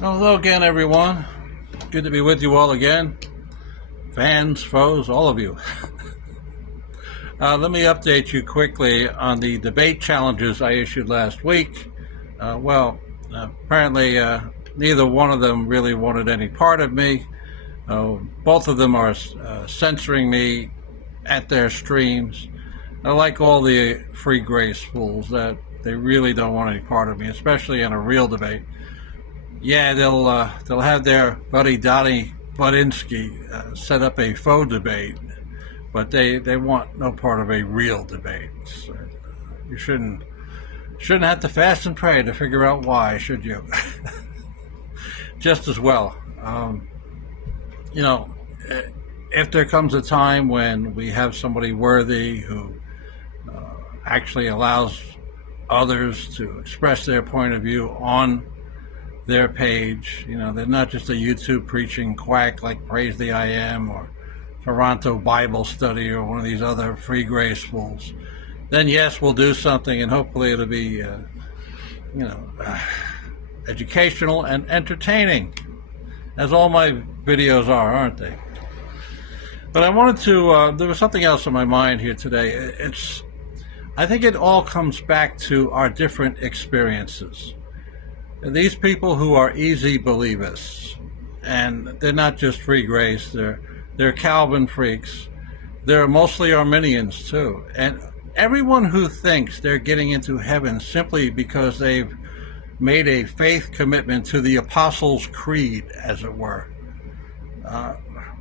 Well, hello again, everyone. Good to be with you all again. Fans, foes, all of you. Let me update you quickly on the debate challenges I issued last week. Apparently neither one of them really wanted any part of me. Both of them are censoring me at their streams. I like all the free grace fools that they really don't want any part of me, especially in a real debate. Yeah, they'll have their buddy Donnie Budinsky set up a faux debate, but they want no part of a real debate. So you shouldn't have to fast and pray to figure out why, should you? Just as well. If there comes a time when we have somebody worthy who actually allows others to express their point of view on their page, they're not just a YouTube preaching quack like Praise the I Am or Toronto Bible Study or one of these other free grace fools, then yes, we'll do something, and hopefully it'll be educational and entertaining, as all my videos are, aren't they? But I wanted to, there was something else on my mind here today. I think it all comes back to our different experiences. These people who are easy believers, and they're not just free grace, they're Calvin freaks. They're mostly Arminians too. And everyone who thinks they're getting into heaven simply because they've made a faith commitment to the Apostles' Creed, as it were.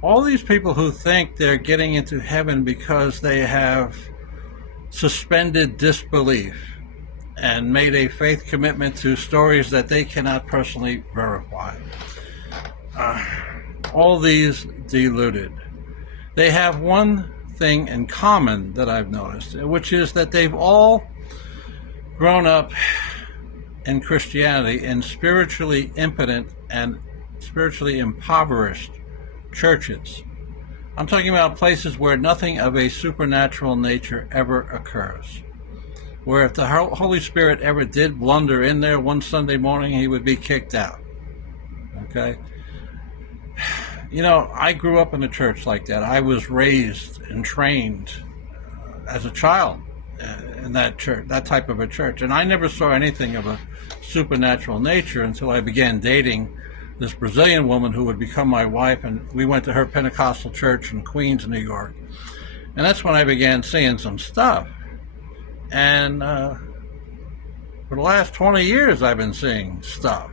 All these people who think they're getting into heaven because they have suspended disbelief and made a faith commitment to stories that they cannot personally verify. All these deluded. They have one thing in common that I've noticed, which is that they've all grown up in Christianity in spiritually impotent and spiritually impoverished churches. I'm talking about places where nothing of a supernatural nature ever occurs, where if the Holy Spirit ever did blunder in there one Sunday morning, he would be kicked out. Okay? I grew up in a church like that. I was raised and trained as a child in that church, that type of a church. And I never saw anything of a supernatural nature until I began dating this Brazilian woman who would become my wife, and we went to her Pentecostal church in Queens, New York. And that's when I began seeing some stuff. And for the last 20 years, I've been seeing stuff.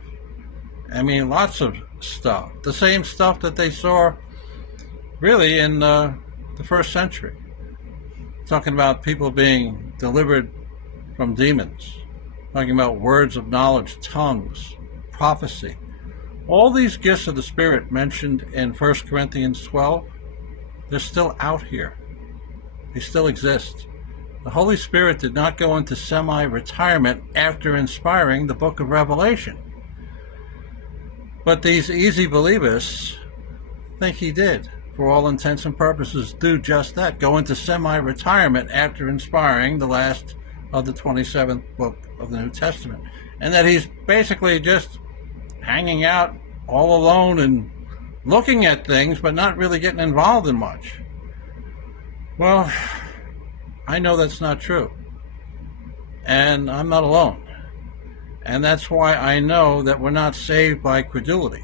I mean, lots of stuff. The same stuff that they saw really in the first century. Talking about people being delivered from demons. Talking about words of knowledge, tongues, prophecy. All these gifts of the Spirit mentioned in 1 Corinthians 12, they're still out here. They still exist. The Holy Spirit did not go into semi-retirement after inspiring the book of Revelation. But these easy believers think he did, for all intents and purposes, do just that, go into semi-retirement after inspiring the last of the 27th book of the New Testament. And that he's basically just hanging out all alone and looking at things, but not really getting involved in much. Well, I know that's not true. And I'm not alone. And that's why I know that we're not saved by credulity.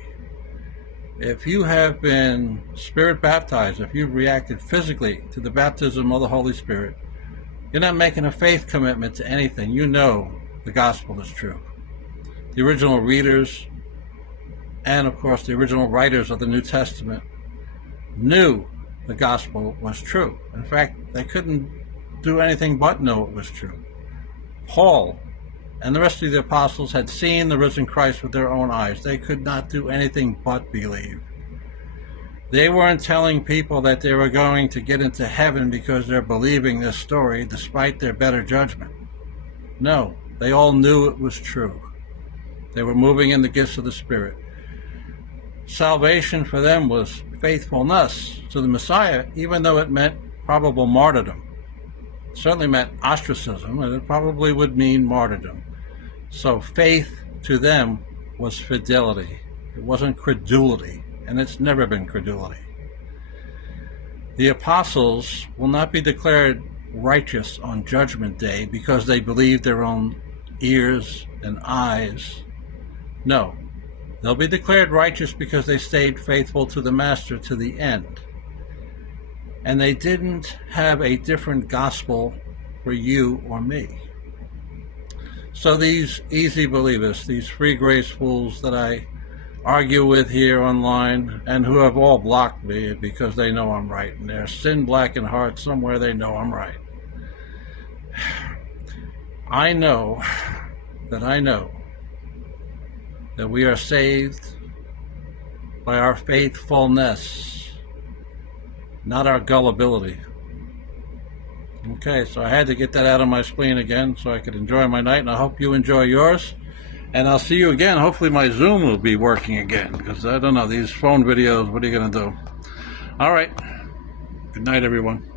If you have been Spirit baptized, if you've reacted physically to the baptism of the Holy Spirit, you're not making a faith commitment to anything. You know the gospel is true. The original readers and, of course, the original writers of the New Testament knew the gospel was true. In fact, they couldn't do anything but know it was true. Paul and the rest of the apostles had seen the risen Christ with their own eyes. They could not do anything but believe. They weren't telling people that they were going to get into heaven because they're believing this story despite their better judgment. No, they all knew it was true. They were moving in the gifts of the Spirit. Salvation for them was faithfulness to the Messiah, even though it meant probable martyrdom. It certainly meant ostracism, and it probably would mean martyrdom. So faith to them was fidelity. It wasn't credulity, and it's never been credulity. The apostles will not be declared righteous on Judgment Day because they believed their own ears and eyes. No, they'll be declared righteous because they stayed faithful to the Master to the end. And they didn't have a different gospel for you or me. So these easy believers, these free grace fools that I argue with here online, and who have all blocked me because they know I'm right, and their sin-blackened heart somewhere they know I'm right. I know that we are saved by our faithfulness, not our gullibility. Okay, so I had to get that out of my spleen again so I could enjoy my night, and I hope you enjoy yours. And I'll see you again. Hopefully my Zoom will be working again, because I don't know, these phone videos, what are you going to do? All right. Good night, everyone.